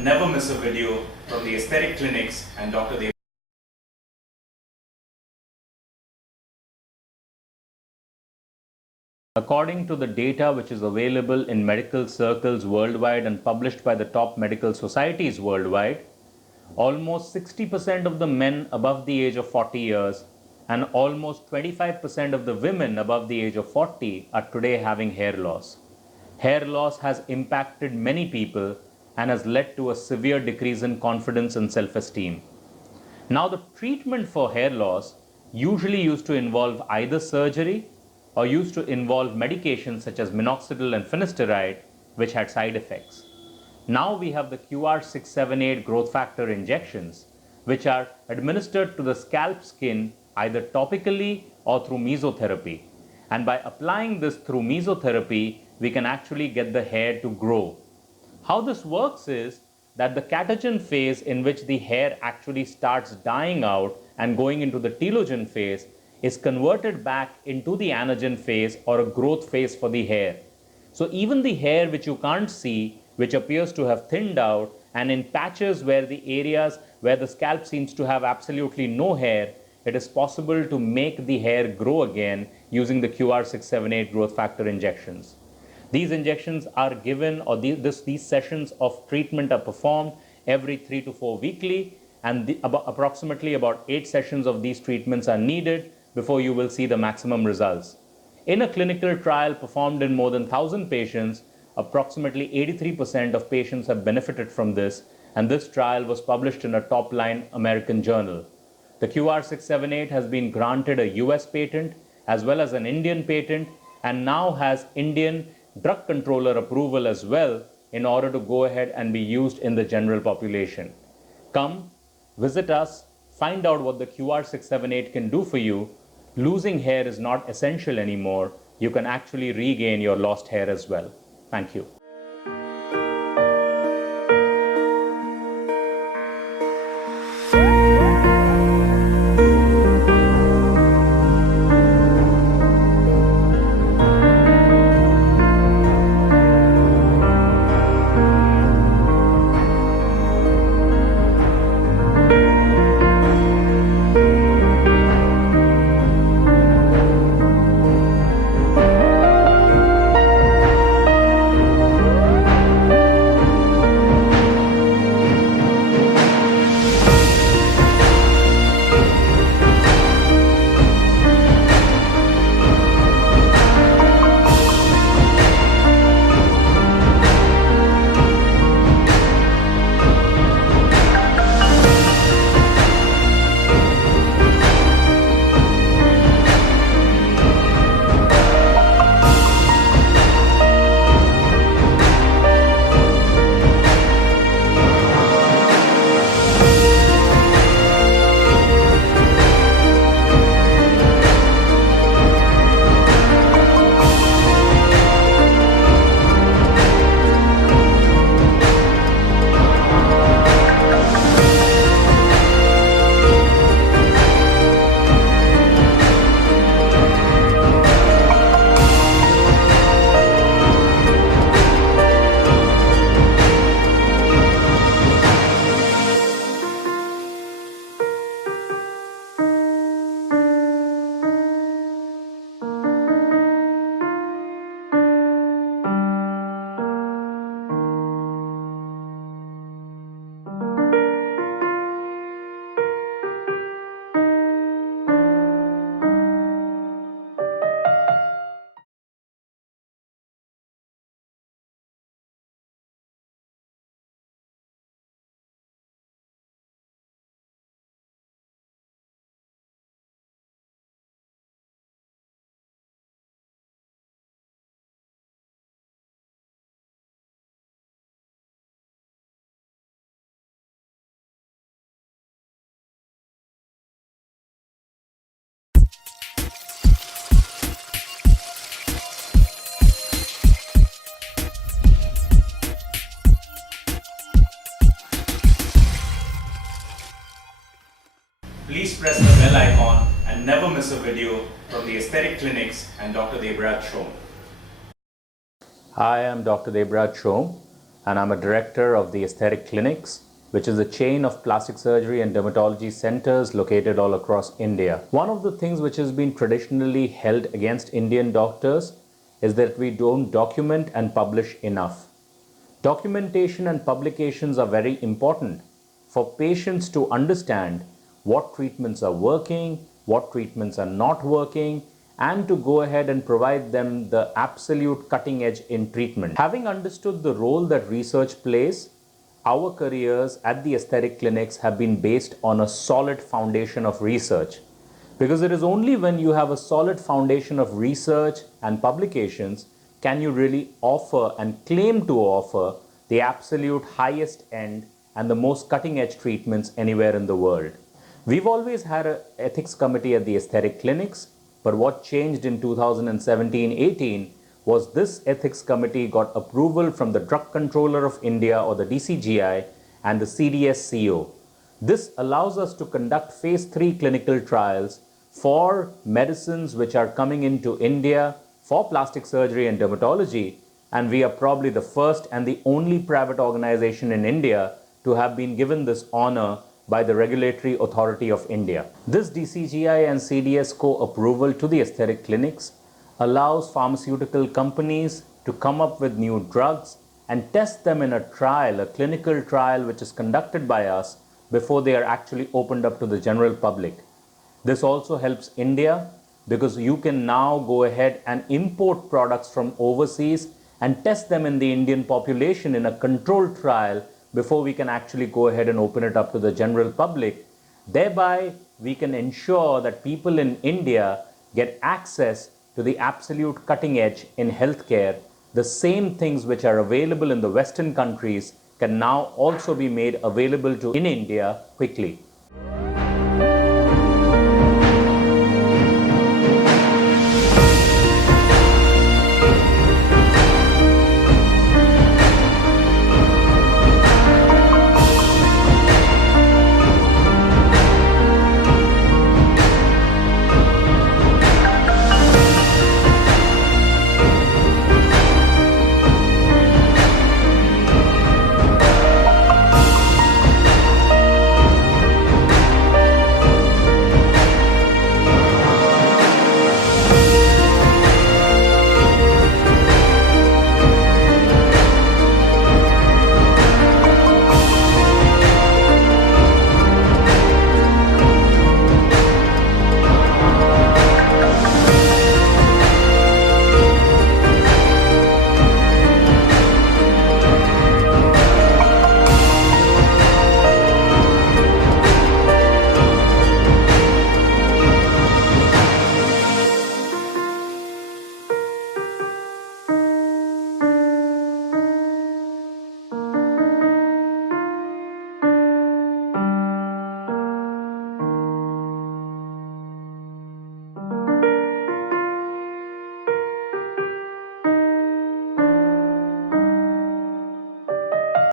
and never miss a video from the aesthetic clinics and Dr. Debraj. According to the data which is available in medical circles worldwide and published by the top medical societies worldwide, almost 60% of the men above the age of 40 years and almost 25% of the women above the age of 40 are today having hair loss. Hair loss has impacted many people and has led to a severe decrease in confidence and self-esteem. Now, the treatment for hair loss usually used to involve either surgery or used to involve medications such as minoxidil and finasteride, which had side effects. Now we have the QR678 growth factor injections, which are administered to the scalp skin either topically or through mesotherapy. And by applying this through mesotherapy, we can actually get the hair to grow. How this works is that the catagen phase, in which the hair actually starts dying out and going into the telogen phase, is converted back into the anagen phase or a growth phase for the hair. So even the hair which you can't see, which appears to have thinned out, and in patches where the areas where the scalp seems to have absolutely no hair, it is possible to make the hair grow again using the QR678 growth factor injections. These injections are given, or these sessions of treatment are performed every 3 to 4 weekly, and approximately about 8 sessions of these treatments are needed before you will see the maximum results. In a clinical trial performed in more than 1,000 patients, approximately 83% of patients have benefited from this, and this trial was published in a top-line American journal. The QR678 has been granted a US patent as well as an Indian patent, and now has Indian drug controller approval as well in order to go ahead and be used in the general population. Come, visit us, find out what the QR678 can do for you. Losing hair is not essential anymore. You can actually regain your lost hair as well. Thank you. Please press the bell icon and never miss a video from the aesthetic clinics and Dr. Debraj Shome. Hi, I'm Dr. Debraj Shome. and I'm a director of the Aesthetic Clinics, which is a chain of plastic surgery and dermatology centers located all across India. One of the things which has been traditionally held against Indian doctors is that we don't document and publish enough. Documentation and publications are very important for patients to understand what treatments are working, what treatments are not working, and to go ahead and provide them the absolute cutting edge in treatment. Having understood the role that research plays, our careers at the aesthetic clinics have been based on a solid foundation of research. Because it is only when you have a solid foundation of research and publications can you really offer and claim to offer the absolute highest end and the most cutting edge treatments anywhere in the world. We've always had an ethics committee at the aesthetic clinics, but what changed in 2017-18 was this ethics committee got approval from the Drug Controller of India, or the DCGI, and the CDSCO. This allows us to conduct phase 3 clinical trials for medicines which are coming into India for plastic surgery and dermatology, and we are probably the first and the only private organization in India to have been given this honor by the Regulatory Authority of India. This DCGI and CDSCO approval to the aesthetic clinics allows pharmaceutical companies to come up with new drugs and test them in a trial, a clinical trial which is conducted by us before they are actually opened up to the general public. This also helps India because you can now go ahead and import products from overseas and test them in the Indian population in a controlled trial before we can actually go ahead and open it up to the general public. Thereby, we can ensure that people in India get access to the absolute cutting edge in healthcare. The same things which are available in the Western countries can now also be made available in India quickly.